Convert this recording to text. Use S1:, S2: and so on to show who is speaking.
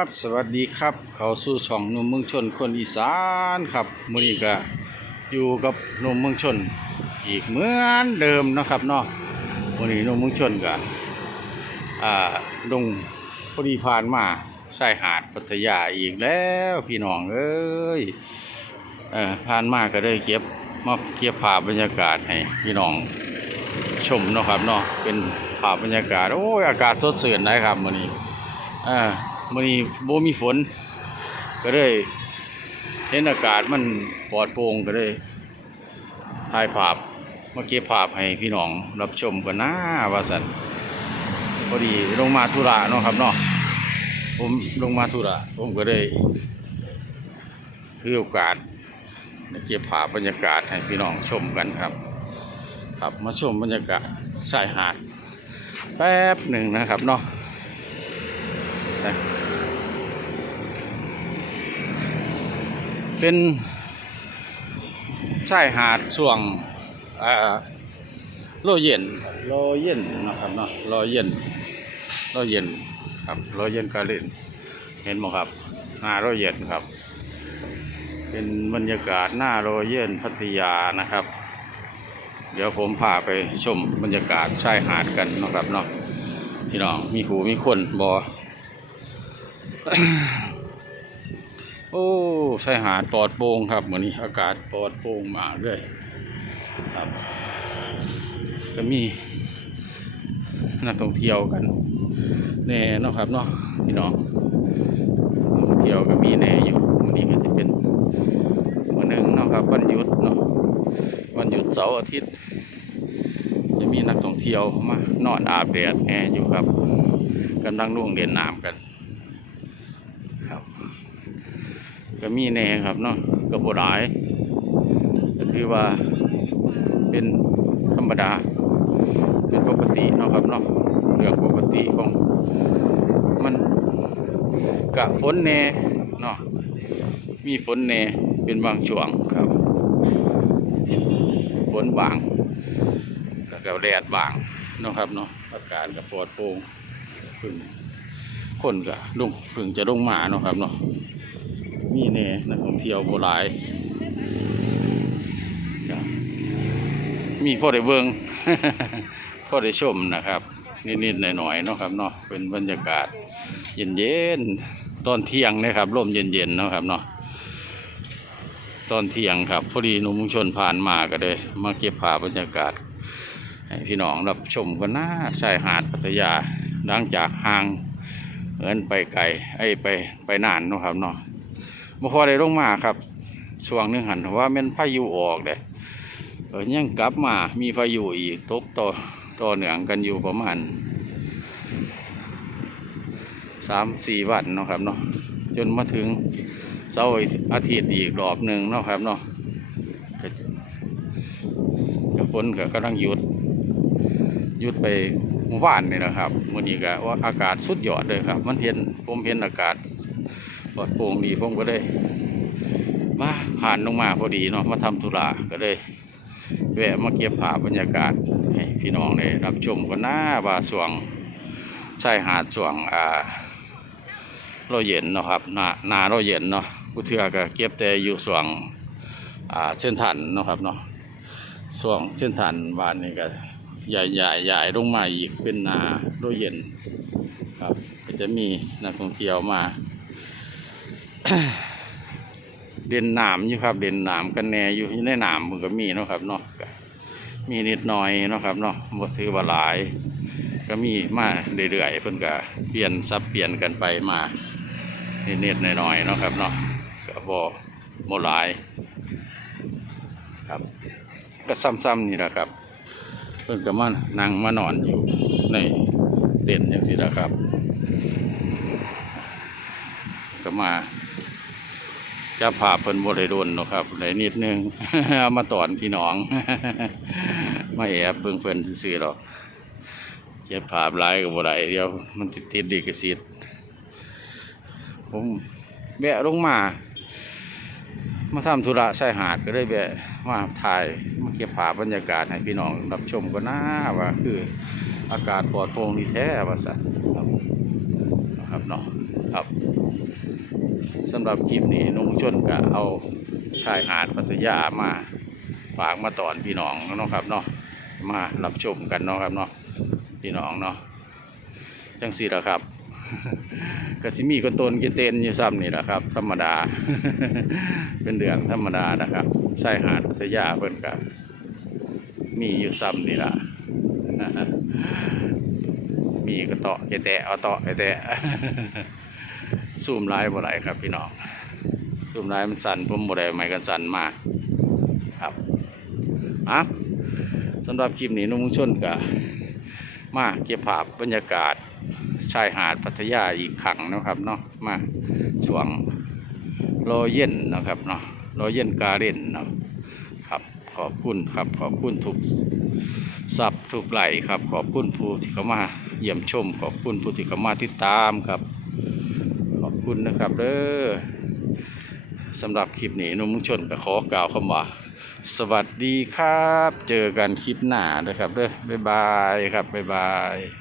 S1: ับสวัสดีครับ เขาสู่ช่องหนุ่มเมืองชนคนอีสานครับมือนี้ก็อยู่กับหนุ่มเมืองชน อีกเหมือนเดิมนะครับเนาะมื้อนี้หนุ่มเมืองชนก็อ่าลงพอดีผ่านมาชายหาดพัทยาอีกแล้วพี่น้องเอ้ยเอ่อผ่านมาก็ได้เก็บมาเก็บภาพบรรยากาศให้พี่น้องชมเนาะครับเนาะเป็นภาพบรรยากาศโอ้ยอากาศสดชื่นนะครับมื้อนี้อ่า มื้อนี้บ่มีฝน ก็เลยเห็นอากาศมันปลอดโปร่งก็เลยถ่ายภาพเมาเก็บภาพให้พี่น้องรับชมกันนะว่าซั่นพอดีลงมาธุระเนาะครับเนาะผมลงมาธุระผมก็เลยถือโอกาสเก็บภาพบรรยากาศให้พี่น้องชมกันครับ ครับมาชมบรรยากาศชายหาดแป๊บหนึ่งนะครับเนาะนะ เป็นชายหาดช่วงโลเย็นโลเย็นนะครับเนาะโลเย็นโลเย็นครับโลเย็นกาลินเห็นไหมครับหน้าโลเย็นครับ เป็นบรรยากาศหน้าโลเย็นพัทยานะครับ เดี๋ยวผมพาไปชมบรรยากาศชายหาดกันนะครับเนาะพี่น้องมีหูมีคนบอ ชายหาดปลอดโปร่งครับเหมือนนี้อากาศปลอดโปร่งมากเลยครับ ก็มีนักท่องเที่ยวกันแน่นะครับเนาะพี่น้องท่องเที่ยวก็มีแน่อยู่วันนี้ก็จะเป็นวันหนึ่งนะครับวันหยุดเนาะวันหยุดเสาร์อาทิตย์ จะมีนักท่องเที่ยวมานอนอาบแดดแอร์อยู่ครับกำลังล่งเรียนน้ำกัน ครับ ก็มีแน่ครับเนาะกระโบหลายก็ถือว่าเป็นธรรมดา เป็นปกติเนาะครับเนาะเรื่องปกติของมันกะฝนแน่เนาะมีฝนแน่เป็นบางช่วงครับฝนบาง แล้วก็แดดบางเนาะครับเนาะอากาศก็ปลอดโปร่งพึ่งคนก็ลุงพึ่งจะลงมาเนาะครับเนาะ มีแน่นักท่องเที่ยวโบหลายมีพ่อได้เบิงพ่อได้ชมนะครับ นิดๆหน่อยๆเนาะครับเนาะเป็นบรรยากาศ เย็นๆตอนเที่ยงนะครับลมเย็นๆเนาะครับเนาะตอนเที่ยงครับพอดีหนุ่มชนผ่านมาก็เลยมาเก็บภาพบรรยากาศให้พี่น้องรับชมกันนะชายหาดพัทยาหลังจากห่างเอินไปไกลไอ้ไปไปนานเนาะครับเนาะ บ่พอได้ลงมาครับช่วงหนึงหันว่าม่นพายุออกเลยเออยังกลับมา มีพายุอีกตกต่อต่อเนืองกันอยู่ประมาณสามสี่วันเนาะครับเนาะจนมาถึงเสาร์อาทิตย์อีกรอบหนึ่งเนาะครับเนาะฝนก็กำลังหยุดหยุดไปเมื่อวานนี่นะครับมื่อนี้ก็ว่าอากาศสุดยอดเลยครับ มันเห็นผมเห็นอากาศ ปลอดโปร่งดีผมก็ได้มาผ่านลงมาพอดีเนาะมาทำธุระก็เลยแวะมาเก็บภาพบรรยากาศให้พี่น้องได้รับชมกันหน้าว่าสวงชายหาดสวงอ่าเราเย็นเนาะครับหนานาเราเย็นเนาะกูเทือก็เก็บแต่อยู่ส่วงอ่าเส้นทันเนาะครับเนาะส่วงเส้นทันบ้านนี้ก็ใหญ่ใหญ่ใหญ่ลงมาอีกเป็นนาเราเย็นครับก็จะมีนักท่องเที่ยวมา เด่นหนามอยู่ครับ เด่นหนามกันแหน่อยู่ในหนามมันก็มีเนาะครับเนาะมีนิดหน่อยเนาะครับเนาะบ่ถือว่าหลาย ก็มีมาเรื่อยๆเพิ่นก็เปลี่ยนซับเปลี่ยนกันไปมานิดๆหน่อยๆเนาะครับเนาะก็บ่บ่หลาย ครับก็ซ้ำๆนี่แหละครับ เพิ่นก็มานั่งมานอนอยู่ในเต็นท์อย่างนี้แหละครับ ก็มา จะพาเพิ่นบ่ได้โดนนะครับได้นิดนึงเอามาตอนพี่น้องมาแอบเพิ่งเพิ่นซื่อหรอกเก็บภาพหลายกับบ่ได้เดี๋ยวมันติดติดดีกระสิทธิ์ผมแวะลงมา มาทำธุระชายหาดก็เลยแวะมาถ่ายมาเก็บภาพบรรยากาศให้พี่น้องรับชมก็น่าว่าคืออากาศปลอดโปร่งที่แท้ว่าสัครับนะครับเนาะครับ สำหรับคลิปนี้นุ่มชนก็เอาชายหาดพัทยามาฝากมาตอนพี่น้องเนาะครับเนาะมารับชมกันเนาะครับเนาะพี่น้องเนาะจังสี่ละครับกสิมีคนตนกิเตนอยู่ซ้ำนี่แหละครับ ธรรมดา เป็นเรื่องธรรมดานะครับชายหาดพัทยาเพิ่นกับมีอยู่ซ้ำนี่ละมีก็เตาะแกแตะเอาเตาะแกแตะ ซูมไลายบ่ไหลครับพี่น้องซูมไลายมันสั่นผมบ่ได้ไม้กันสั่นมากครับอะสำหรับคลิปนี้นุ่งชนกับมาเก็บภาพบรรยากาศชายหาดพัทยาอีกครั้งนะครับเนาะมาช่วงรอเย็นนะครับเนาะรอเย็นการเด่นเนาะครับขอบคุณครับขอบคุณทุกสับทุกไหลครับ ขอบคุณผู้ที่เข้ามาเยี่ยมชม ขอบคุณผู้ที่เข้ามาติดตามครับ คุณนะครับเด้อสำหรับคลิปนี้หนุ่มชนก็ขอกล่าวคำว่าสวัสดีครับ เจอกันคลิปหน้านะครับเด้อบ๊ายบายครับบ๊ายบาย